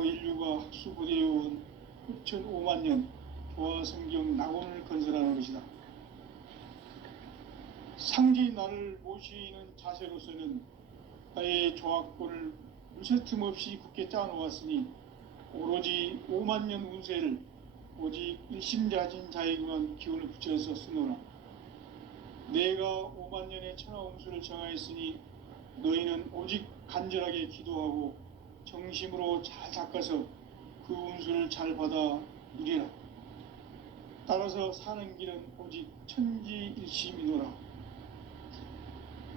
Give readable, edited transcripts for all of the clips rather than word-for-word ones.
바로 인류가 학수고대해온 흑천 5만 년 조화성경 낙원을 건설하는 것이다. 상지 나를 모시는 자세로서는 나의 조합권을 물새틈 없이 굳게 짜놓았으니 오로지 5만 년 운세를 오직 일심자진 자에게만 기운을 붙여서 쓰노라. 내가 5만 년의 천하운수를 정하였으니 너희는 오직 간절하게 기도하고 정심으로 잘 닦아서 그 운수를 잘 받아 누리라. 따라서 사는 길은 오직 천지일심이노라.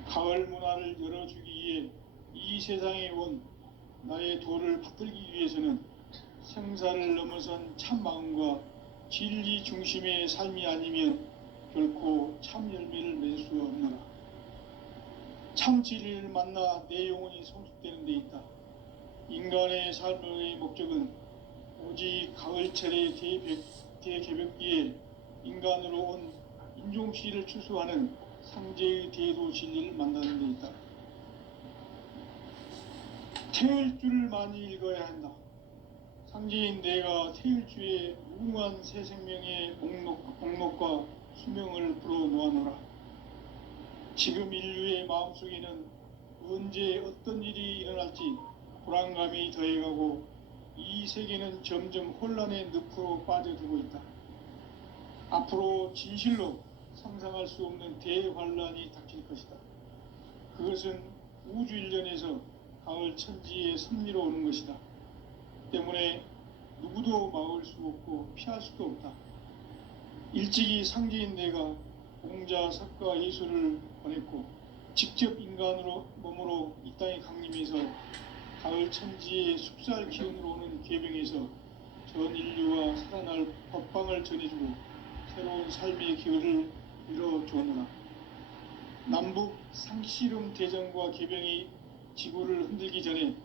가을 문화를 열어주기 위해 이 세상에 온 나의 도를 받들기 위해서는 생사를 넘어선 참마음과 진리 중심의 삶이 아니면 결코 참 열매를 맺을 수 없노라. 참 진리를 만나 내 영혼이 성숙되는 데 있다. 인간의 삶의 목적은 오직 가을철의 대개벽기에 인간으로 온 인종시를 추수하는 상제의 대도 진리를 만나는 데 있다. 태을 줄을 많이 읽어야 한다. 상제인 내가 태일주의 무궁한 새 생명의 목록과 수명을 불어놓아노라. 지금 인류의 마음속에는 언제 어떤 일이 일어날지 불안감이 더해가고 이 세계는 점점 혼란의 늪으로 빠져들고 있다. 앞으로 진실로 상상할 수 없는 대환란이 닥칠 것이다. 그것은 우주 일련에서 가을 천지의 섭리로 오는 것이다. 때문에 누구도 막을 수 없고 피할 수도 없다. 일찍이 상제인 내가 공자, 석가, 예수를 보냈고 직접 인간으로 몸으로 이 땅에 강림해서 가을 천지의 숲살 기운으로 오는 계병에서 전 인류와 살아날 법방을 전해주고 새로운 삶의 기회를 이뤄주오노라. 남북 상씨름 대전과 계병이 지구를 흔들기 전에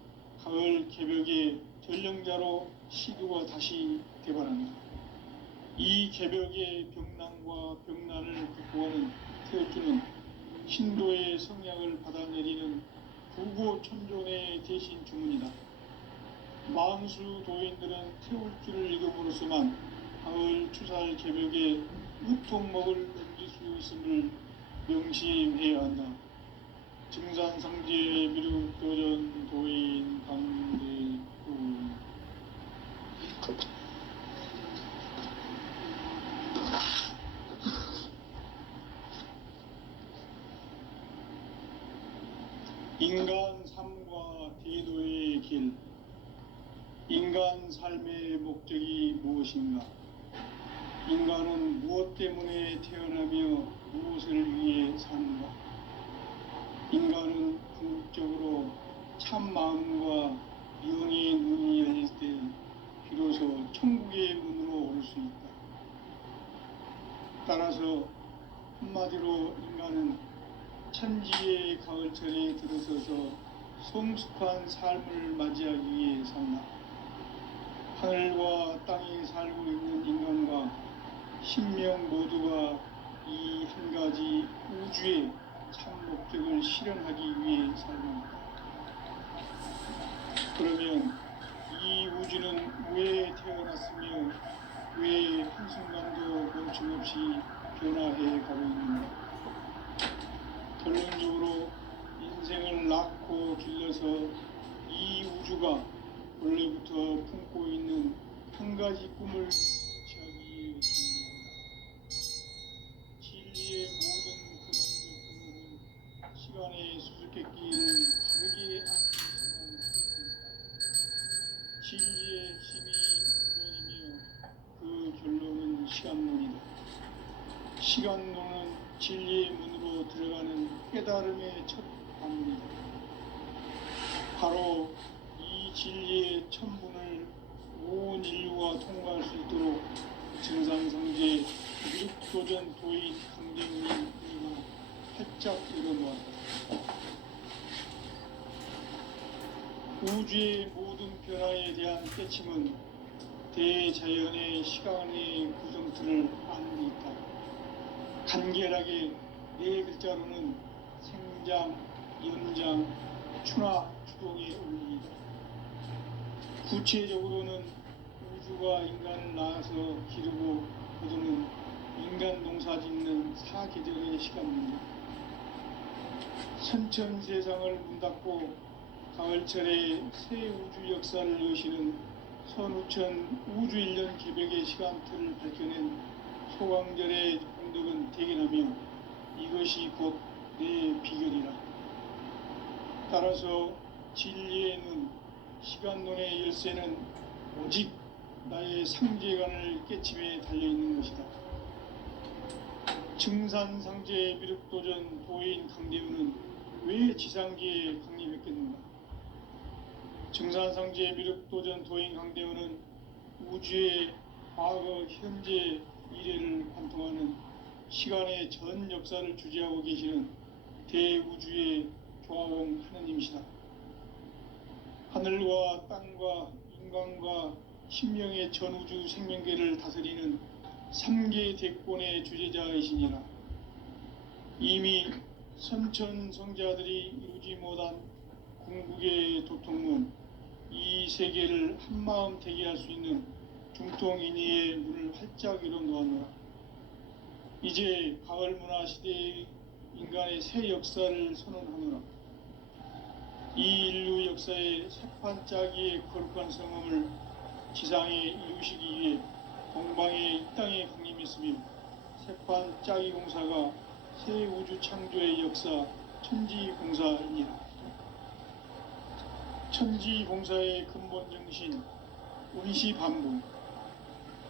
가을 개벽의 전령자로 시두가 다시 개발한다. 이 개벽의 병난과 병난을 극복하는 태울주는 신도의 성약을 받아내리는 부고천존의 대신 주문이다. 만수 도인들은 태울주를 읽음으로써만 가을 추살 개벽의 으통목을 넘길 수 있음을 명심해야 한다. 증산상제 미륵도전 도인 강대구. 인간 삶과 대도의 길. 인간 삶의 목적이 무엇인가? 인간은 무엇 때문에 태어나며 무엇을 위해 사는가? 인간은 궁극적으로 참 마음과 영의 눈이 열릴 때 비로소 천국의 문으로 올 수 있다. 따라서 한마디로 인간은 천지의 가을철에 들어서서 성숙한 삶을 맞이하기 위해 산다. 하늘과 땅에 살고 있는 인간과 신명 모두가 이 한 가지 우주의 참 목적을 실현하기 위해 살고 있다. 그러면 이 우주는 왜 태어났으며 왜 한순간도 멈춤없이 변화해 가고 있는가? 결론적으로 인생을 낳고 길러서 이 우주가 원래부터 품고 있는 한 가지 꿈을 성취하기 위해 존재한다. 진리의 모든 근원적 근원은 시간의 수수께끼를 바르게 안기시는 것입니다. 진리의 힘이 근원이며 그 결론은 시간론이다. 시간론은 진리의 문으로 들어가는 깨달음의 첫 관문이다. 바로 이 진리의 첫 문을 온 인류가 통과할 수 있도록 증산상제 미륵도전 도인 강대민이가 활짝 열어놓았다. 우주의 모든 변화에 대한 깨침은 대자연의 시간의 구성틀을 아는 데 있다. 간결하게 네 글자로는 생장, 연장, 추나 추동의 원리이다. 구체적으로는 우주가 인간을 낳아서 기르고 거두는 인간 농사 짓는 사계절의 시간 문제, 선천 세상을 문 닫고 가을철에 새 우주 역사를 여시는 선우천 우주일년 개벽의 시간틀을 밝혀낸 소강절의 공덕은 대견하며 이것이 곧 내 비결이라. 따라서 진리의 눈, 시간론의 열쇠는 오직 나의 상제관을 깨침에 달려있는 것이다. 증산상제 미륵도전 도인 강대우는 왜 지상계에 강림했겠는가? 증산상제 미륵도전 도인 강대우는 우주의 과거, 현재, 미래를 관통하는 시간의 전 역사를 주재하고 계시는 대우주의 조화원 하느님이시다. 하늘과 땅과 인간과 신명의 전우주 생명계를 다스리는 3계 대권의 주재자이시니라. 이미 선천성자들이 이루지 못한 궁극의 도통문, 이 세계를 한마음 대기할 수 있는 중통인의의 문을 활짝 열어 놓았노라. 이제 가을 문화 시대의 인간의 새 역사를 선언하노라. 이 인류 역사의 새판짜기의 거룩한 성음을 지상에 이루시기 위해 동방의 이 땅에 강림했으며 새판짜기 공사가 새 우주 창조의 역사 천지공사이니라. 천지공사의 근본 정신 운시반분,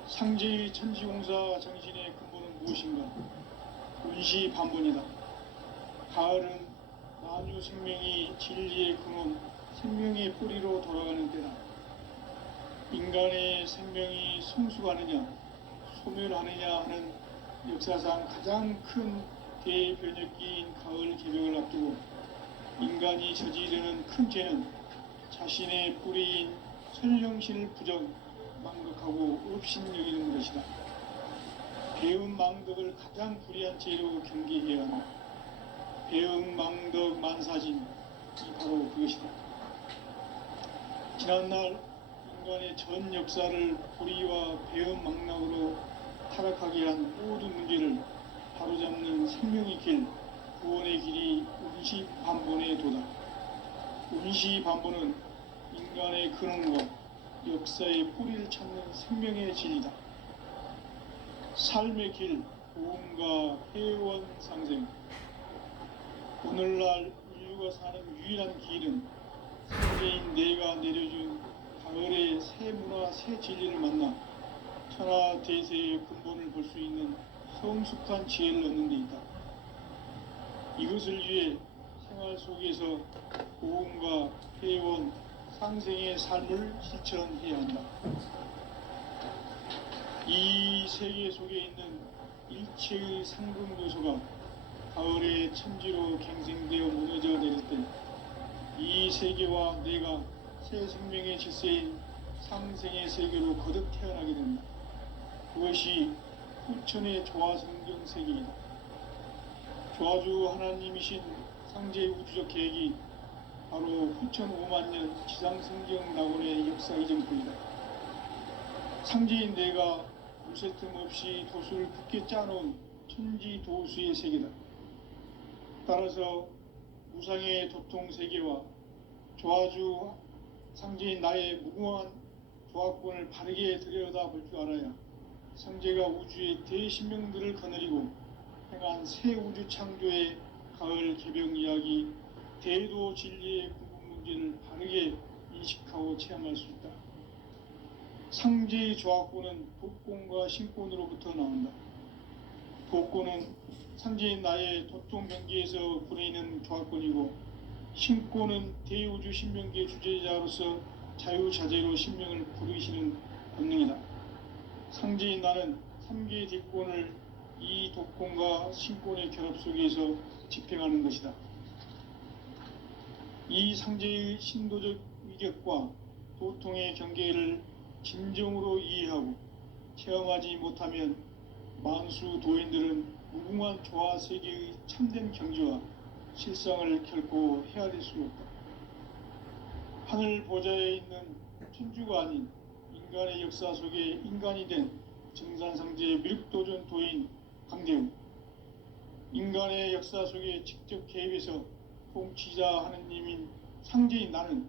상제의 천지공사 정신의 근본은 무엇인가? 운시반분이다. 가을은 만유 생명이 진리의 근원, 생명의 뿌리로 돌아가는 때다. 인간의 생명이 성숙하느냐, 소멸하느냐 하는 역사상 가장 큰 대변혁기인 가을 개벽을 앞두고 인간이 저지르는 큰 죄는 자신의 뿌리인 설령신을 부정, 망덕하고 업신여기는 것이다. 배운 망덕을 가장 불의한 죄로 경계해야 한다. 배운 망덕 만사진이 바로 그것이다. 지난날 인간의 전 역사를 불의와 배운 망락으로 타락하게 한 모든 문제를 바로잡는 생명의 길, 구원의 길이 운시반본의 도다. 운시반본은 인간의 근원과 역사의 뿌리를 찾는 생명의 진리다. 삶의 길, 고음과 회원 상생. 오늘날 인류가 사는 유일한 길은 상제인 내가 내려준 가을의 새 문화, 새 진리를 만나 천하 대세의 근본을 볼 수 있는 성숙한 지혜를 얻는 데 있다. 이것을 위해 생활 속에서 고음과 회원, 상생의 삶을 실천해야 한다. 이 세계 속에 있는 일체의 상금 요소가 가을의 천지로 갱생되어 무너져 내릴 때 이 세계와 내가 새 생명의 질서인 상생의 세계로 거듭 태어나게 된다. 그것이 후천의 조화성경 세계이다. 조화주 하나님이신 상제의 우주적 계획이 바로 후천 5만년 지상성경 낙원의 역사 이정표이다. 상제인 내가 물새 틈 없이 도수를 굳게 짜놓은 천지도수의 세계다. 따라서 무상의 도통 세계와 조화주 상제인 나의 무궁한 조화권을 바르게 들여다볼 줄 알아야 상제가 우주의 대신명들을 거느리고 행한 새 우주 창조의 가을 개벽 이야기, 대도 진리의 궁극 문제를 바르게 인식하고 체험할 수 있다. 상제의 조화권은 도권과 신권으로부터 나온다. 도권은 상제인 나의 도통 경계에서 부리는 조화권이고, 신권은 대우주 신명계 주제자로서 자유자재로 신명을 부르시는 본능이다. 상제인 나는 3개의 뒷권을 이 도권과 신권의 결합 속에서 집행하는 것이다. 이 상제의 신도적 위격과 도통의 경계를 진정으로 이해하고 체험하지 못하면 만수 도인들은 무궁한 조화 세계의 참된 경지와 실상을 결코 헤아릴 수 없다. 하늘 보좌에 있는 천주가 아닌 인간의 역사 속에 인간이 된 증산상제의 미륵도전 도인 강대우, 인간의 역사 속에 직접 개입해서 통치자 하느님인 상제인 나는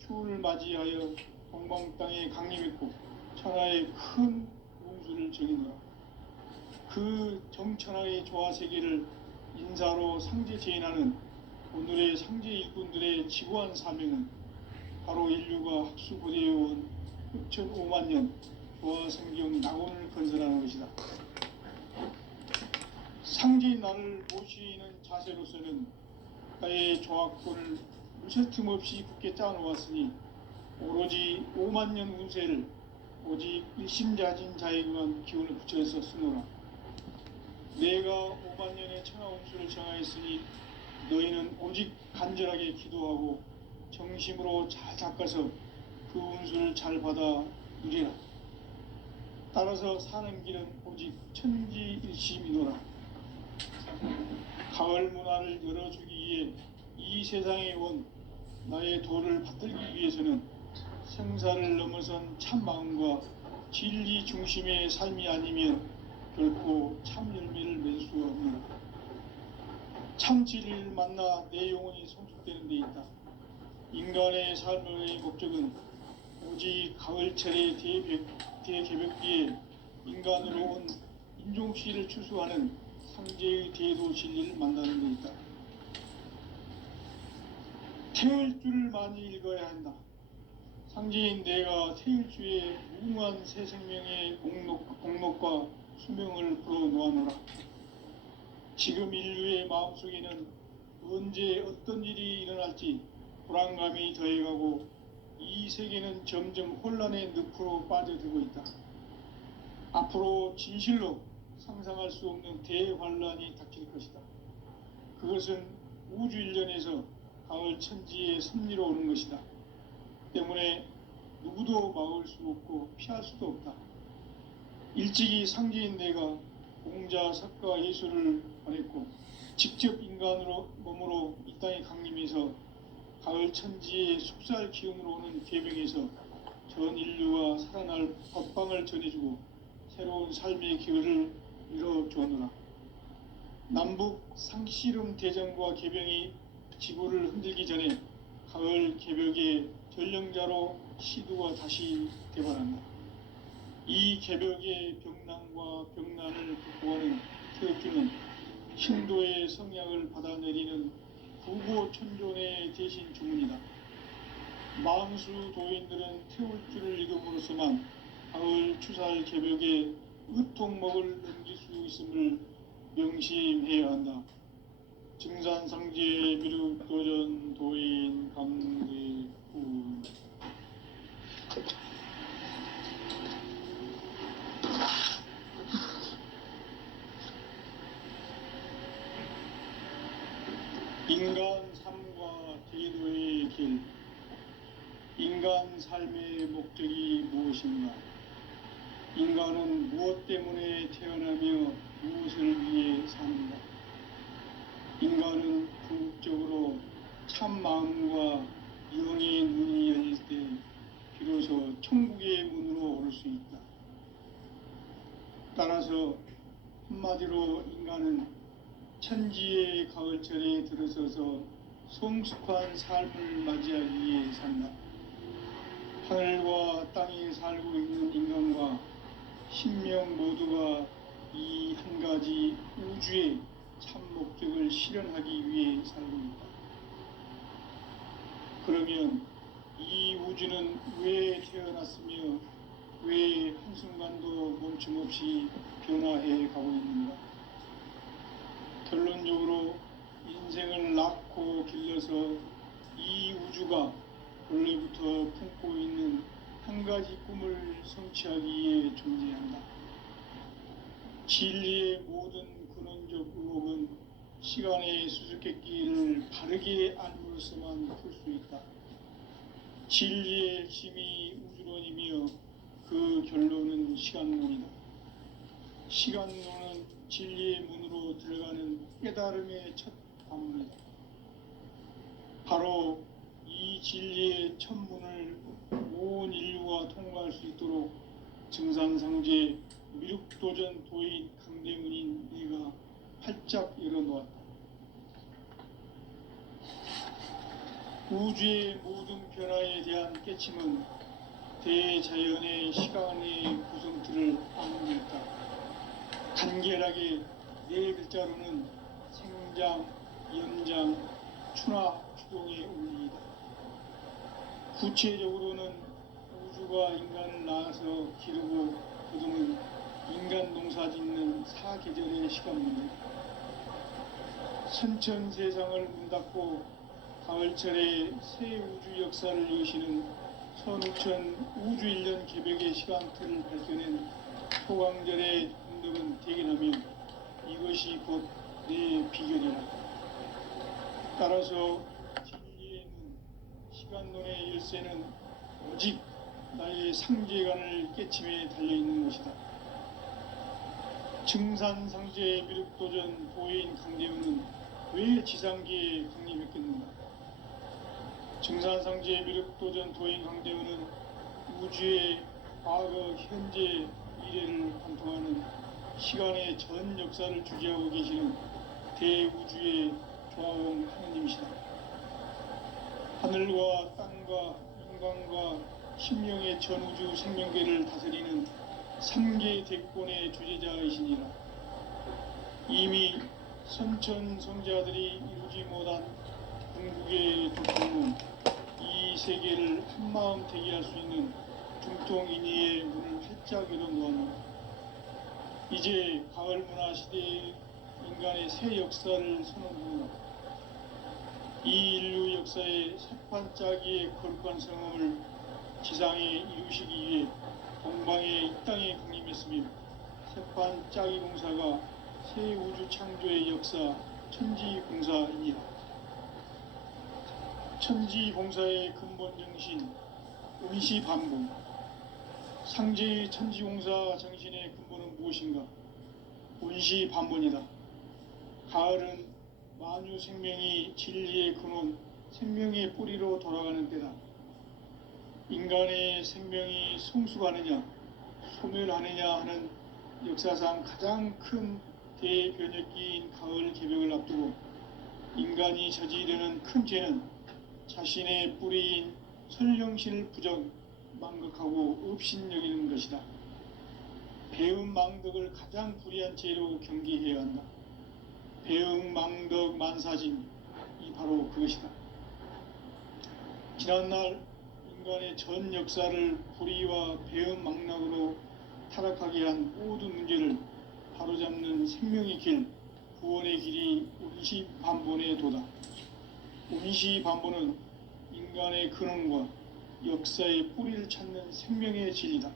추운을 맞이하여 동방 땅에 강림했고 천하의 큰 운수를 정의노라. 그 정천하의 조화세계를 인사로 상제 제인하는 오늘의 상제 일꾼들의 지구한 사명은 바로 인류가 학수고대해온 흑천 5만 년 조화성경 낙원을 건설하는 것이다. 상제인 나를 모시는 자세로서는 나의 조합권을 무쇠틈 없이 굳게 짜놓았으니 오로지 5만 년 운세를 오직 일심자진 자에게만 기운을 붙여서 쓰노라. 내가 5만 년의 천하 운수를 정하였으니 너희는 오직 간절하게 기도하고 정심으로 잘 닦아서 그 운수를 잘 받아 누리라. 따라서 사는 길은 오직 천지일심이노라. 가을 문화를 열어주기 위해 이 세상에 온 나의 도를 받들기 위해서는 생사를 넘어선 참 마음과 진리 중심의 삶이 아니면 결코 참 열매를 맺을 수 없노라. 참 진리를 만나 내 영혼이 성숙되는 데 있다. 인간의 삶의 목적은 오직 가을철의 대개벽기에 인간으로 온 인종씨를 추수하는 상제의 대도 진리를 만나는 데 있다. 태을 줄을 많이 읽어야 한다. 상제인 내가 태일주의 무궁한 새 생명의 목록과 수명을 풀어놓아노라. 지금 인류의 마음속에는 언제 어떤 일이 일어날지 불안감이 더해가고 이 세계는 점점 혼란의 늪으로 빠져들고 있다. 앞으로 진실로 상상할 수 없는 대환란이 닥칠 것이다. 그것은 우주 일련에서 가을 천지의 섭리로 오는 것이다. 때문에 누구도 막을 수 없고 피할 수도 없다. 일찍이 상제인 내가 공자, 석가, 예수를 보냈고 직접 인간으로 몸으로 이 땅에 강림해서 가을 천지의 숙살 기운으로 오는 계명에서 전 인류가 살아날 법방을 전해주고 새로운 삶의 기회를 이뤄주었노라. 남북 상씨름 대전과 개병이 지구를 흔들기 전에 가을 개벽의 전령자로 시두가 다시 개발한다. 이 개벽의 병난과 병난을 극복하는 태극주는 신도의 성약을 받아내리는 부고천존의 대신 주문이다. 만수 도인들은 태울주를 읽음으로써만 가을 추살 개벽의 의통목을 넘길 수 있음을 명심해야 한다. 증산상제 미륵도전 도인 감대구. 인간 삶과 제도의 길. 인간 삶의 목적이 무엇인가? 인간은 무엇 때문에 태어나며 무엇을 위해 사는가? 인간은 궁극적으로 참 마음과 영의 눈이 열릴 때 비로소 천국의 문으로 오를 수 있다. 따라서 한마디로 인간은 천지의 가을철에 들어서서 성숙한 삶을 맞이하기 위해 산다. 하늘과 땅에 살고 있는 인간과 신명 모두가 이 한 가지 우주의 참 목적을 실현하기 위해 살고 있다. 그러면 이 우주는 왜 태어났으며 왜 한순간도 멈춤없이 변화해 가고 있는가? 결론적으로 인생을 낳고 길러서 이 우주가 원래부터 품고 있는 한 가지 꿈을 성취하기 위해 존재한다. 진리의 모든 근원적 의혹은 시간의 수수께끼를 바르게 알므로서만 풀 수 있다. 진리의 힘이 우주론이며 그 결론은 시간론이다. 시간론은 진리의 문으로 들어가는 깨달음의 첫 관문이다. 바로 이 진리의 첫 문을 온 살아갈 수 있도록 증산상제 미륵도전 도인 강대문인 네가 활짝 열어놓았다. 우주의 모든 변화에 대한 깨침은 대자연의 시간의 구성틀을 아우르다. 간결하게 네 글자로는 생장, 연장, 추나 추동의 원리이다. 구체적으로는 우주가 인간을 낳아서 기르고 거두는 인간 농사 짓는 사계절의 시간문이다. 선천 세상을 문 닫고 가을철에 새 우주 역사를 여시는 선우천 우주일년 개벽의 시간틀을 밝혀낸 소강절의 운동은 대견하며 이것이 곧 내 비결이라. 따라서 진리의 문, 시간론의 열쇠는 오직 나의 상제관을 깨침에 달려있는 것이다. 증산상제 미륵도전 도인 강대문은 왜 지상계에 강림했겠는가? 증산상제 미륵도전 도인 강대문은 우주의 과거, 현재, 미래를 관통하는 시간의 전 역사를 주재하고 계시는 대우주의 조화원 하느님이시다. 하늘과 땅과 인간과 심령의 전우주 생명계를 다스리는 3계 대권의 주재자이시니라. 이미 선천 성자들이 이루지 못한 궁극의 조건은 이 세계를 한마음 대기할 수 있는 중통인의의 문을 활짝 열어놓았노라. 이제 가을 문화 시대의 인간의 새 역사를 선언하노라. 이 인류 역사의 새판짜기의 거룩한 성험을 지상에 이루시기 위해 동방의 이 땅에 강림했으며 새판짜기 공사가 새 우주 창조의 역사 천지공사이니라. 천지공사의 근본 정신 운시반복. 상제의 천지공사 정신의 근본은 무엇인가? 운시반본이다. 가을은 만유 생명이 진리의 근원, 생명의 뿌리로 돌아가는 때다. 인간의 생명이 성숙하느냐, 소멸하느냐 하는 역사상 가장 큰 대변혁기인 가을 개벽을 앞두고 인간이 저지르는 큰 죄는 자신의 뿌리인 설령신을 부정, 망극하고 업신여기는 것이다. 배음 망덕을 가장 불의한 죄로 경계해야 한다. 배음 망덕 만사진이 바로 그것이다. 지난날 인간의 전 역사를 불의와 배음 망락으로 타락하게 한 모든 문제를 바로잡는 생명의 길, 구원의 길이 운시반본의 도다. 운시반본은 인간의 근원과 역사의 뿌리를 찾는 생명의 진리다.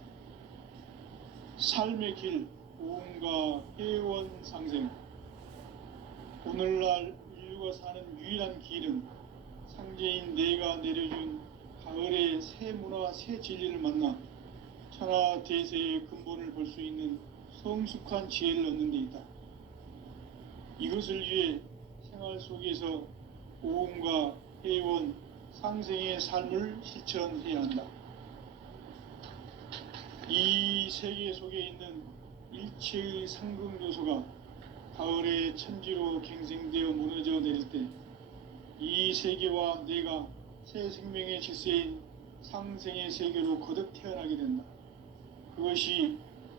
삶의 길, 고음과 회원상생. 오늘날 인류가 사는 유일한 길은 상제인 내가 내려준 가을의 새 문화, 새 진리를 만나 천하 대세의 근본을 볼 수 있는 성숙한 지혜를 얻는 데 있다. 이것을 위해 생활 속에서 고음과 회원, 상생의 삶을 실천해야 한다. 이 세계 속에 있는 일체의 상금 요소가 가을의 천지로 갱생되어 무너져 내릴 때 이 세계와 내가 새 생명의 질서인 상생의 세계로 거듭 태어나게 된다. 그것이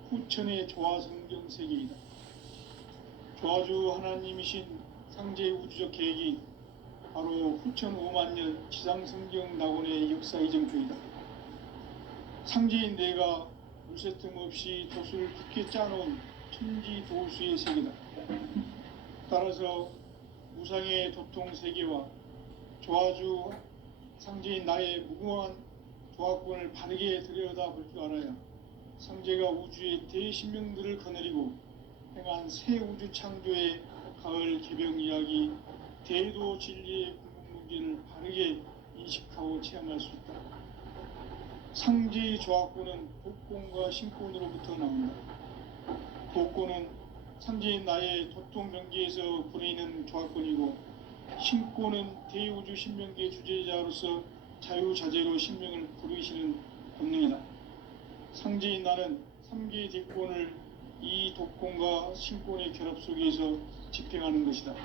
후천의 조화성경 세계이다. 조화주 하나님이신 상제 우주적 계획이 바로 후천 5만년 지상성경 낙원의 역사 이정표이다. 상제인 내가 물새 틈 없이 도수를 굳게 짜놓은 천지 도수의 세계다. 따라서 무상의 도통 세계와 조화주 상제인 나의 무궁한 조화권을 바르게 들여다볼 줄 알아야 상제가 우주의 대신명들을 거느리고 행한 새 우주 창조의 가을 개벽 이야기, 대도 진리의 궁극문제를 바르게 인식하고 체험할 수 있다. 상제의 조화권은 복권과 신권으로부터 나온다. 복권은 상제인 나의 도통병기에서 부리는 조화권이고, 신권은 대우주 신명계 주제자로서 자유자재로 신명을 부르시는 본능이다. 상제인 나는 3개 대권을 이 독권과 신권의 결합 속에서 집행하는 것이다.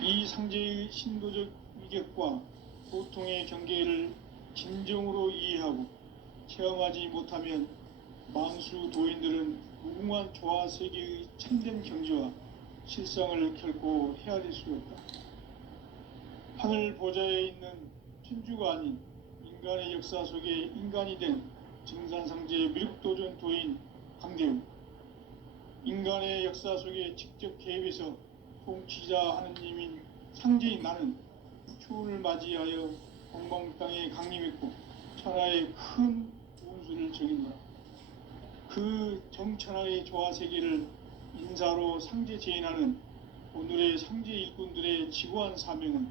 이 상제의 신도적 위격과 고통의 경계를 진정으로 이해하고 체험하지 못하면 만수 도인들은 무궁한 조화 세계의 참된 경지와 실상을 결코 헤아릴 수 없다. 하늘 보좌에 있는 천주가 아닌 인간의 역사 속에 인간이 된 증산상제 미륵도전 도인 강대우, 인간의 역사 속에 직접 개입해서 통치자 하느님인 상제인 나는 추운을 맞이하여 동방 땅에 강림했고 천하의 큰 운수를 정인노라. 그 정천하의 조화 세계를 인사로 상제 제인하는 오늘의 상제 일꾼들의 지구한 사명은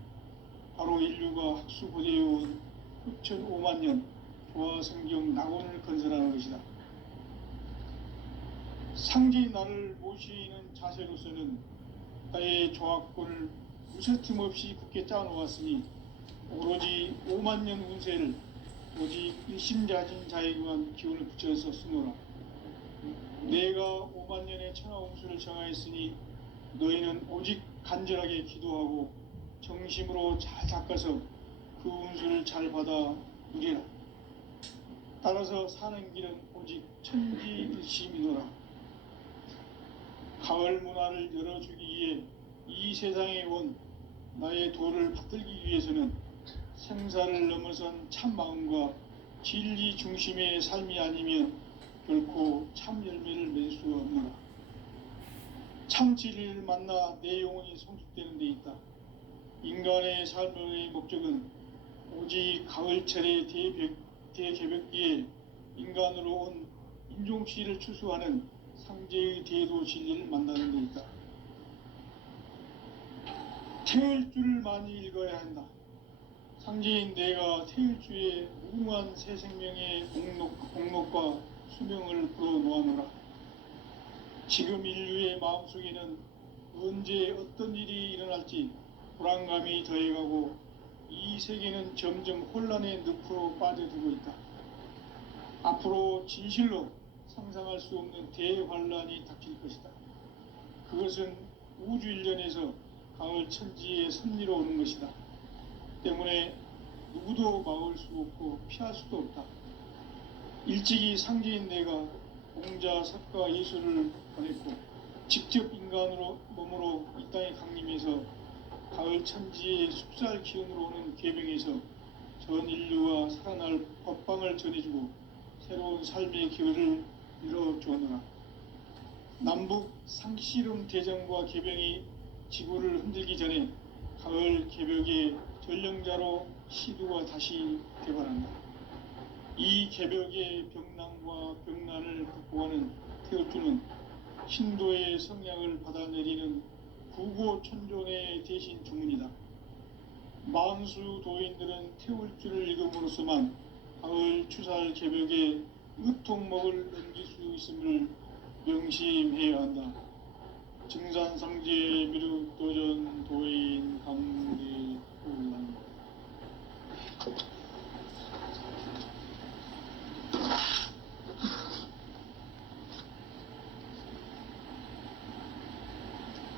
바로 인류가 학수고대해온 흑천 5만 년 조화 성경 낙원을 건설하는 것이다. 상제인 나를 모시는 자세로서는 나의 조합권을 무쇠틈 없이 굳게 짜놓았으니 오로지 5만 년 운세를 오직 일심자진 자에게만 기운을 붙여서 쓰노라. 내가 5만 년의 천하 운수를 정하였으니 너희는 오직 간절하게 기도하고 정심으로 잘 닦아서 그 운수를 잘 받아 누리라. 따라서 사는 길은 오직 천지일심이노라. 가을 문화를 열어주기 위해 이 세상에 온 나의 도를 받들기 위해서는 생사를 넘어선 참 마음과 진리 중심의 삶이 아니면 결코 참 열매를 맺을 수 없노라. 참 진리를 만나 내 영혼이 성숙되는 데 있다. 인간의 삶의 목적은 오직 가을철의 대개벽기에 인간으로 온 인종씨를 추수하는 상제의 대도 진리를 만나는 데 있다. 태을 줄을 많이 읽어야 한다. 상제인 내가 태일주의 무궁한 새 생명의 공록과 수명을 불어놓아노라. 지금 인류의 마음속에는 언제 어떤 일이 일어날지 불안감이 더해가고 이 세계는 점점 혼란의 늪으로 빠져들고 있다. 앞으로 진실로 상상할 수 없는 대환란이 닥칠 것이다. 그것은 우주 일련에서 가을 천지의 섭리로 오는 것이다. 때문에 누구도 막을 수 없고 피할 수도 없다. 일찍이 상제인 내가 공자, 석가, 예수를 보냈고 직접 인간으로 몸으로 이 땅에 강림해서 가을 천지의 숲살 기운으로 오는 계명에서 전 인류와 살아날 법방을 전해주고 새로운 삶의 기회를 열어주었노라. 남북 상씨름 대전과 계병이 지구를 흔들기 전에 가을 개벽의 전령자로 시두가 다시 되어간다. 이 개벽의 병난과 병난을 극복하는 태울주는 신도의 성향을 받아내리는 구고천존의 대신 주문이다. 만수 도인들은 태울주를 읽음으로써만 가을 추살 개벽의 의통목을 넘길 수 있음을 명심해야 한다. 증산상제 미륵도전 도인 강대우.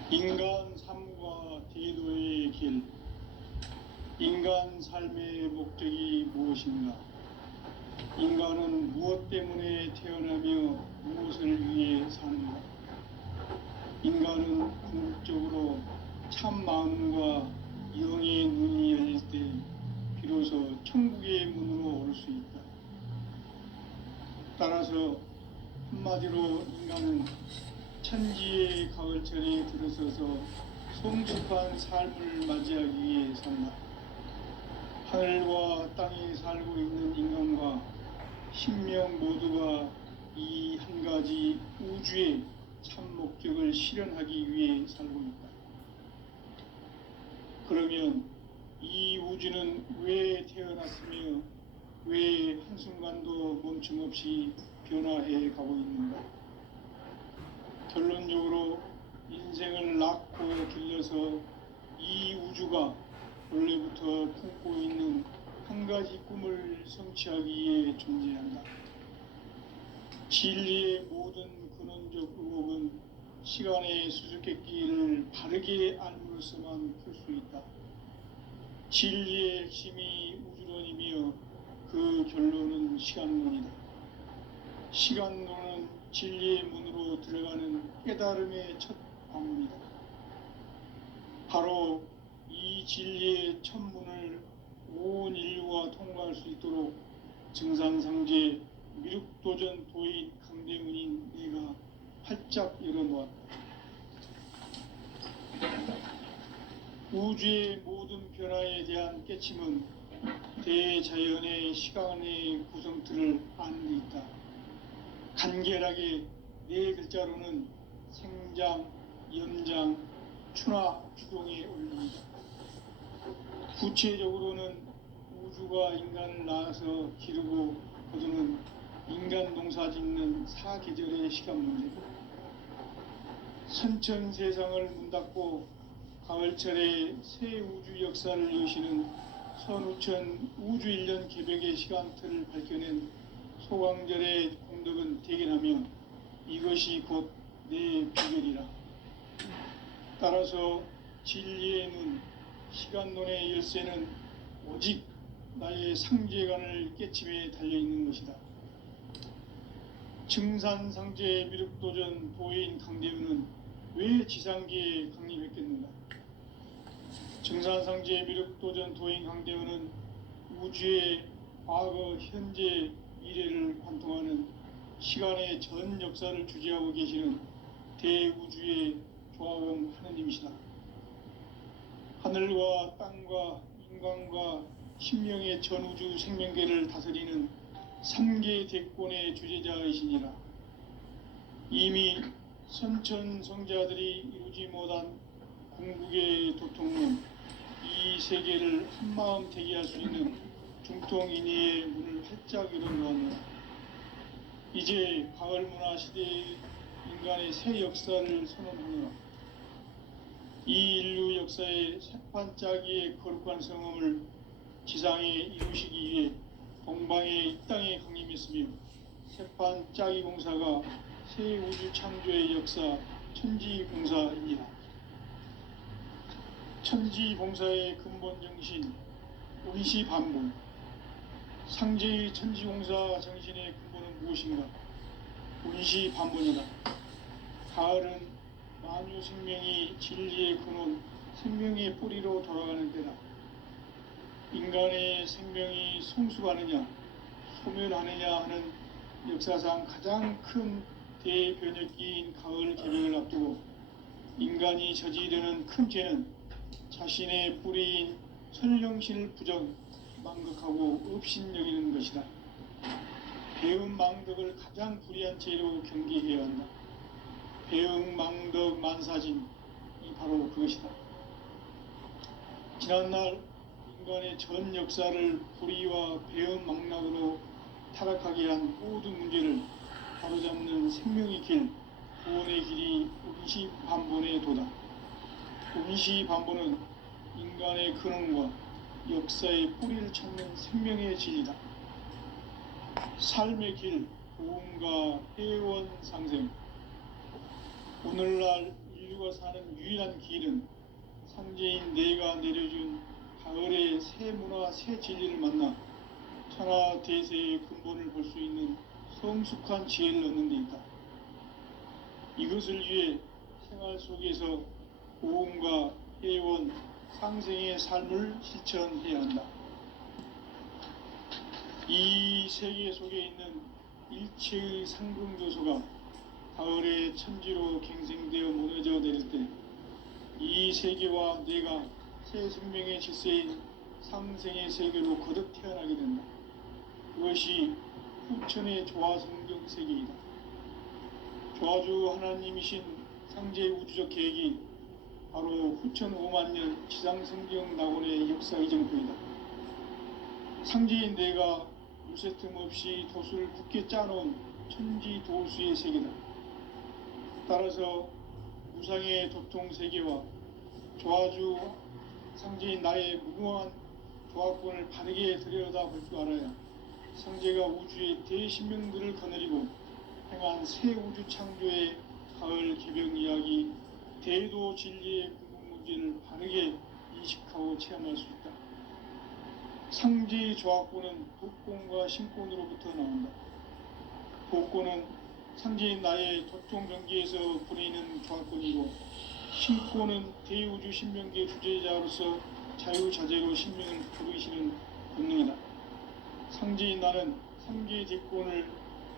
인간 삶과 대도의 길. 인간 삶의 목적이 무엇인가? 인간은 무엇 때문에 태어나며 무엇을 위해 사는가? 인간은 궁극적으로 참 마음과 영의 눈이 열릴 때 비로소 천국의 문으로 올 수 있다. 따라서 한마디로 인간은 천지의 가을철에 들어서서 성숙한 삶을 맞이하기 위해 산다. 하늘과 땅에 살고 있는 인간과 신명 모두가 이 한 가지 우주의 참 목적을 실현하기 위해 살고 있다. 그러면 이 우주는 왜 태어났으며 왜 한순간도 멈춤없이 변화해 가고 있는가? 결론적으로 인생을 낳고 길러서 이 우주가 원래부터 품고 있는 한 가지 꿈을 성취하기 위해 존재한다. 진리의 모든 근원적 의혹은 시간의 수수께끼를 바르게 알므로써만 풀 수 있다. 진리의 핵심이 우주론이며 그 결론은 시간론이다. 시간론은 진리의 문으로 들어가는 깨달음의 첫 방문이다. 바로 이 진리의 첫 문을 온 인류가 통과할 수 있도록 증산상제 미륵도전 도인 강대훈인 내가 활짝 열어놓았다. 우주의 모든 변화에 대한 깨침은 대자연의 시간의 구성틀을 아는 데 있다. 간결하게 네 글자로는 생장, 연장, 추나 추동의 원리이다. 구체적으로는 우주가 인간을 낳아서 기르고 거두는 인간 농사 짓는 사계절의 시간 문제다. 선천 세상을 문 닫고 가을철에 새 우주 역사를 여시는 선우천 우주 1년 개벽의 시간틀을 밝혀낸 소광절의 공덕은 대견하며 이것이 곧 내 비결이라. 따라서 진리의 문, 시간론의 열쇠는 오직 나의 상제관을 깨침에 달려있는 것이다. 증산상제 미륵도전 도인 강대훈은 왜 지상계에 강림했겠는가? 증산상제 미륵도전 도인 강대훈은 우주의 과거, 현재, 미래를 관통하는 시간의 전 역사를 주재하고 계시는 대우주의 조화공 하느님이시다. 하늘과 땅과 인간과 신명의 전우주 생명계를 다스리는 3계 대권의 주재자이시니라. 이미 선천성자들이 이루지 못한 궁극의 도통론, 이 세계를 한마음 대기할 수 있는 중통인의의 문을 활짝 열어놓았노라. 이제 가을 문화 시대의 인간의 새 역사를 선언하노라. 이 인류 역사의 새판짜기의 거룩한 성험을 지상에 이루시기 위해 동방의 이 땅에 강림했으며 새판짜기 공사가 새 우주 창조의 역사 천지봉사입니다. 천지봉사의 근본 정신 운시반본. 상제의 천지공사 정신의 근본은 무엇인가? 운시반본이다. 가을은 만유 생명이 진리의 근원, 생명의 뿌리로 돌아가는 때다. 인간의 생명이 성숙하느냐, 소멸하느냐 하는 역사상 가장 큰 대변혁기인 가을 개벽을 앞두고 인간이 저지르는 큰 죄는 자신의 뿌리인 선령신을 부정, 망극하고 업신여기는 것이다. 배음 망덕을 가장 불의한 죄로 경계해야 한다. 배음 망덕 만사진이 바로 그것이다. 지난날 인간의 전 역사를 불의와 배음 망락으로 타락하게 한 모든 문제를 바로잡는 생명의 길, 구원의 길이 운시반본의 도다. 운시반본은 인간의 근원과 역사의 뿌리를 찾는 생명의 진리다. 삶의 길, 고음과 회원 상생. 오늘날 인류가 사는 유일한 길은 상제인 내가 내려준 가을의 새 문화, 새 진리를 만나 천하 대세의 근본을 볼 수 있는 성숙한 지혜를 얻는 데 있다. 이것을 위해 생활 속에서 고음과 회원, 상생의 삶을 실천해야 한다. 이 세계 속에 있는 일체의 상승조소가 가을의 천지로 갱생되어 무너져 내릴 때 이 세계와 내가 새 생명의 질서인 상생의 세계로 거듭 태어나게 된다. 그것이 후천의 조화성경 세계이다. 조화주 하나님이신 상제 우주적 계획이 바로 후천 5만 년 지상성경 낙원의 역사 이정표이다. 상제인 내가 요새 틈없이 도수를 굳게 짜놓은 천지 도수의 세계다. 따라서 무상의 도통 세계와 조화주 상제인 나의 무궁한 조합권을 바르게 들여다볼 줄 알아야 성제가 우주의 대신명들을 거느리고 행한 새 우주 창조의 가을 개벽 이야기, 대도 진리의 궁극문제를 바르게 인식하고 체험할 수 있다. 상제의 조합권은 복권과 신권으로부터 나온다. 복권은 상제인 나의 도통 경계에서 부리는 조합권이고, 신권은 대우주 신명계 주제자로서 자유자재로 신명을 부르시는 본능이다. 상제인 나는 상제의 대권을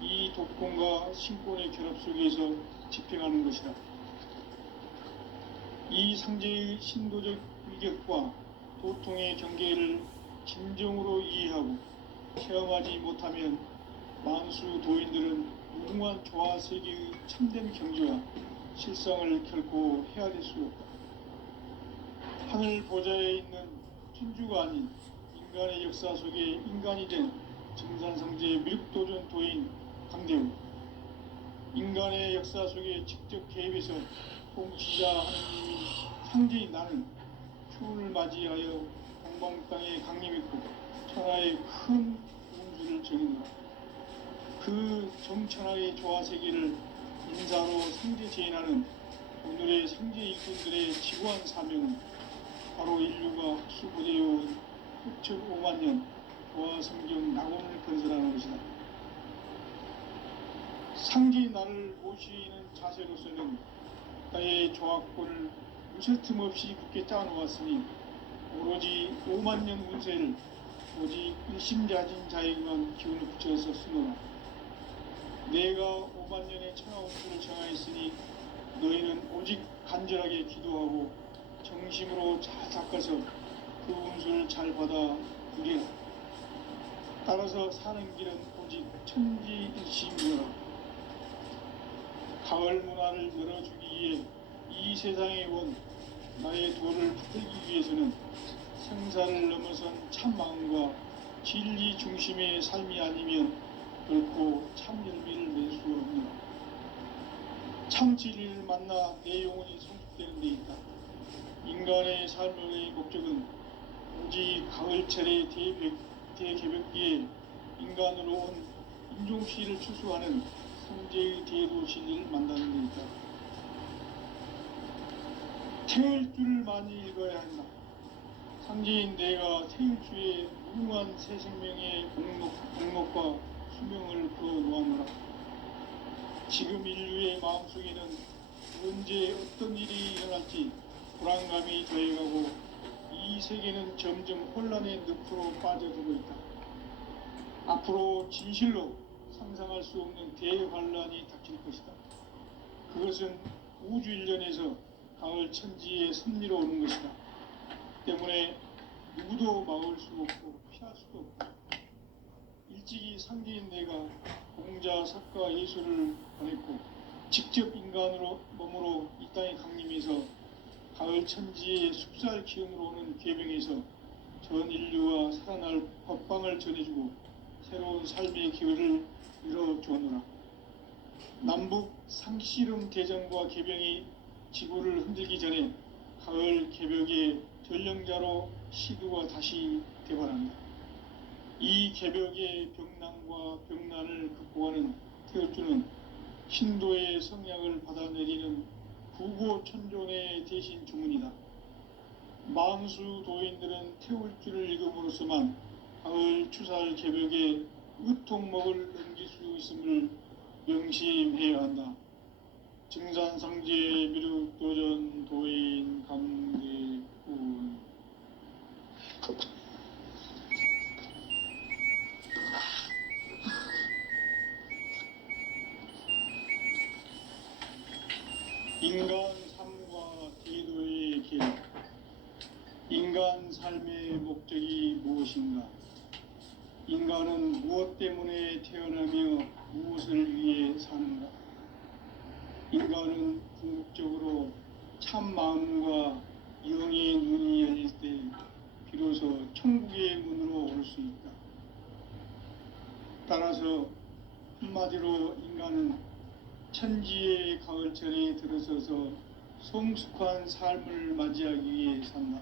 이 독권과 신권의 결합 속에서 집행하는 것이다. 이 상제의 신도적 위격과 도통의 경계를 진정으로 이해하고 체험하지 못하면 만수 도인들은 무궁한 조화 세계의 참된 경지와 실상을 결코 헤아릴 수 없다. 하늘 보좌에 있는 천주가 아닌 인간의 역사 속에 인간이 된 증산상제 미륵도전 도인 강대우, 인간의 역사 속에 직접 개입해서 통치자 하느님인 상제인 나는 추운을 맞이하여 동방 땅에 강림했고 천하의 큰 운수를 정했노라. 그 정천하의 조화세계를 인사로 상제 제인하는 오늘의 상제 일꾼들의 지구한 사명은 바로 인류가 학수고대해온 6,5만 년 조화성경 낙원을 건설하는 것이다. 상제인 나를 모시는 자세로서는 나의 조합권을 무쇠 틈 없이 굳게 짜놓았으니 오로지 5만 년 운세를 오직 일심자진 자에게만 기운을 붙여서 쓰노라. 내가 5만 년의 천하 운수를 정하였으니 너희는 오직 간절하게 기도하고 정심으로 잘 닦아서 그 운수를 잘 받아 누리라. 따라서 사는 길은 오직 천지일심이라. 가을 문화를 열어주기 위해 이 세상에 온 나의 도를 붙들기 위해서는 생사를 넘어선 참 마음과 진리 중심의 삶이 아니면 결코 참 열매를 낼 수 없노라. 참 진리를 만나 내 영혼이 성숙되는 데 있다. 인간의 삶의 목적은 오직 가을철의 대개벽기에 인간으로 온 인종시를 추수하는 성제의 대도 진리를 만나는 데 있다. 태울 줄을 많이 읽어야 한다. 상제인 내가 태일주의 무궁한 새 생명의 공목과 수명을 그어놓았노라. 지금 인류의 마음속에는 언제 어떤 일이 일어날지 불안감이 더해가고 이 세계는 점점 혼란의 늪으로 빠져들고 있다. 앞으로 진실로 상상할 수 없는 대환란이 닥칠 것이다. 그것은 우주 일련에서 가을 천지의 섭리로 오는 것이다. 때문에 누구도 막을 수 없고 피할 수도 없고, 일찍이 상제인 내가 공자, 석가, 예수를 보냈고 직접 인간으로 몸으로 이 땅에 강림해서 가을 천지의 숲살 기운으로 오는 계명에서 전 인류와 살아날 법방을 전해주고 새로운 삶의 기회를 열어주었노라. 남북 상씨름 대전과 개병이 지구를 흔들기 전에 가을 개벽의 전령자로 시두가 다시 대발한다. 이 개벽의 병난과 병난을 극복하는 태울주는 신도의 성약을 받아내리는 구고천존의 대신 주문이다. 만수 도인들은 태울주를 읽음으로써만 가을 추살 개벽의 의통목을 넘길 수 있음을 명심해야 한다. 증산상제 미륵도전 도인 강대훈. 인간 삶과 기도의 길. 인간 삶의 목적이 무엇인가? 인간은 무엇 때문에 태어나며 무엇을 위해 사는가? 인간은 궁극적으로 참 마음과 영의 눈이 열릴 때 비로소 천국의 문으로 올 수 있다. 따라서 한마디로 인간은 천지의 가을철에 들어서서 성숙한 삶을 맞이하기 위해 산다.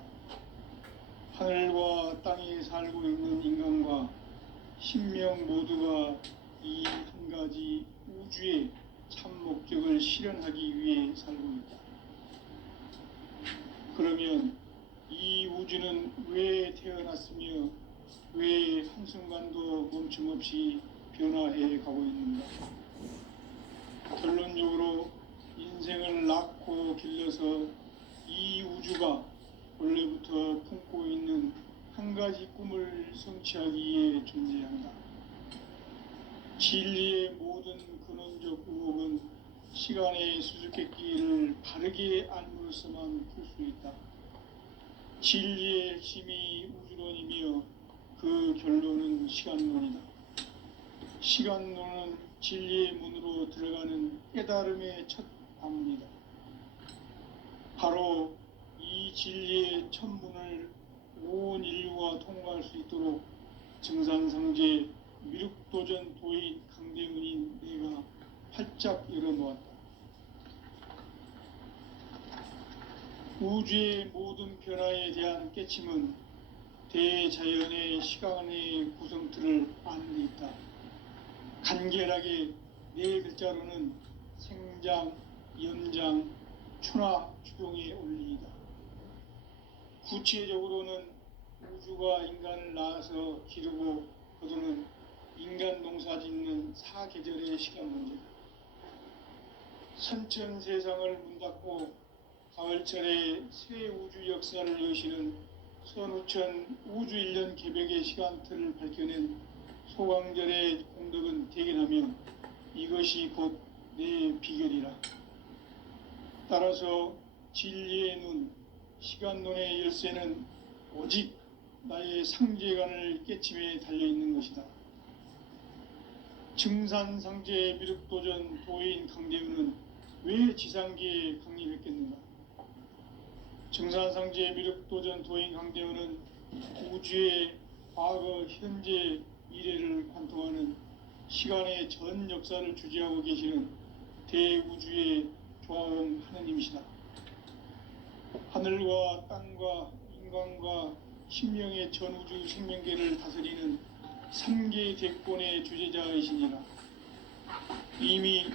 하늘과 땅에 살고 있는 인간과 신명 모두가 이 한 가지 우주의 참 목적을 실현하기 위해 살고 있다. 그러면 이 우주는 왜 태어났으며 왜 한순간도 멈춤없이 변화해 가고 있는가? 결론적으로 인생을 낳고 길러서 이 우주가 원래부터 품고 있는 한 가지 꿈을 성취하기 위해 존재한다. 진리의 모든 근원적 의혹은 시간의 수수께끼를 바르게 알므로서만 풀 수 있다. 진리의 핵심이 우주론이며 그 결론은 시간론이다. 시간론은 진리의 문으로 들어가는 깨달음의 첫 방문이다. 바로 이 진리의 첫 문을 온 인류가 통과할 수 있도록 증산성제 미륵도전 도인 강대훈인 내가 활짝 열어놓았다. 우주의 모든 변화에 대한 깨침은 대자연의 시간의 구성틀을 아는 데 있다. 간결하게 네 글자로는 생장, 연장, 추나 추동의 원리이다. 구체적으로는 우주가 인간을 낳아서 기르고 거두는 인간 농사 짓는 사계절의 시간 문제다. 선천 세상을 문 닫고 가을철에 새 우주 역사를 여시는 선우천 우주 1년 개벽의 시간틀을 밝혀낸 소강절의 공덕은 대견하며 이것이 곧 내 비결이라. 따라서 진리의 눈, 시간론의 열쇠는 오직 나의 상제관을 깨침에 달려있는 것이다. 증산상제 미륵도전 도인 강대훈은 왜 지상계에 강림했겠는가? 증산상제 미륵도전 도인 강대훈은 우주의 과거, 현재, 미래를 관통하는 시간의 전 역사를 주재하고 계시는 대우주의 조화음 하느님이시다. 하늘과 땅과 인간과 신명의 전우주 생명계를 다스리는 3개 대권의 주제자이시니라. 이미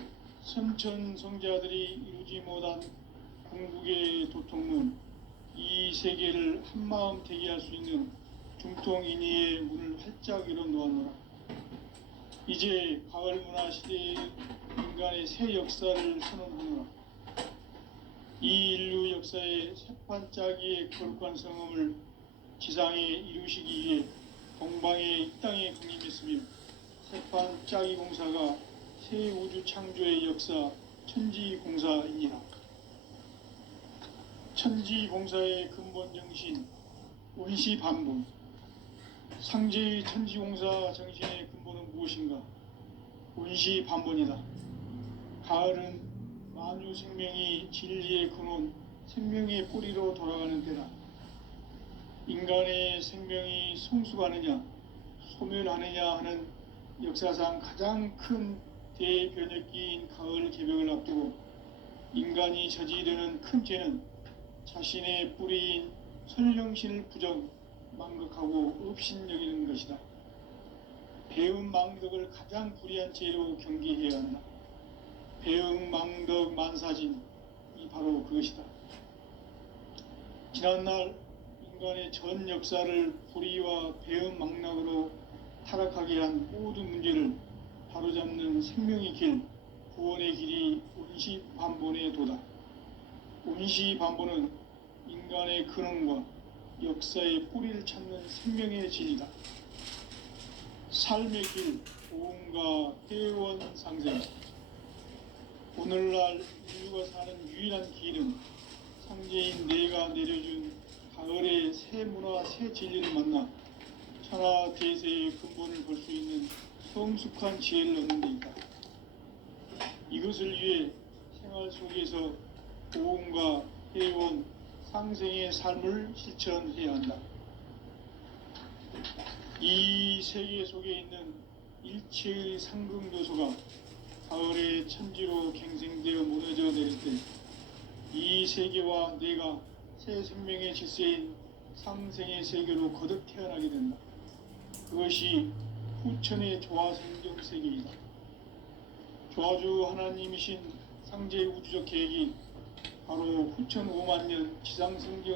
선천성자들이 이루지 못한 궁극의 도통문, 이 세계를 한마음 되게 할 수 있는 중통인의의 문을 활짝 열어놓았노라. 이제 가을 문화 시대의 인간의 새 역사를 선언하노라. 이 인류 역사의 새판짜기의 거룩한 성음을 지상에 이루시기 위해 동방의 이 땅에 강림했으며 새판짜기 공사가 새 우주 창조의 역사 천지공사이니라. 천지공사의 근본 정신 원시반복. 상제의 천지공사 정신의 근본은 무엇인가? 원시반복이다. 가을은 만유 생명이 진리의 근원, 생명의 뿌리로 돌아가는 때다. 인간의 생명이 성숙하느냐, 소멸하느냐 하는 역사상 가장 큰 대변혁기인 가을 개벽을 앞두고 인간이 저지르는 큰 죄는 자신의 뿌리인 설령신을 부정, 망극하고 업신여기는 것이다. 배음 망덕을 가장 불의한 죄로 경계해야 한다. 배음 망덕 만사진이 바로 그것이다. 지난날 인간의 전 역사를 불의와 배음 망락으로 타락하게 한 모든 문제를 바로잡는 생명의 길, 구원의 길이 원시반본의 도다. 원시반본은 인간의 근원과 역사의 뿌리를 찾는 생명의 진리다. 삶의 길, 보험과 회원 상생. 오늘날 인류가 사는 유일한 길은 상제인 내가 내려준 가을의 새 문화, 새 진리를 만나 천하 대세의 근본을 볼 수 있는 성숙한 지혜를 얻는 데 있다. 이것을 위해 생활 속에서 보험과 회원, 상생의 삶을 실천해야 한다. 이 세계 속에 있는 일체의 상극 요소가 가을의 천지로 갱생되어 무너져 내릴 때 이 세계와 내가 새 생명의 질서인 상생의 세계로 거듭 태어나게 된다. 그것이 후천의 조화성경 세계이다. 조화주 하나님이신 상제 우주적 계획이 바로 후천 5만 년 지상성경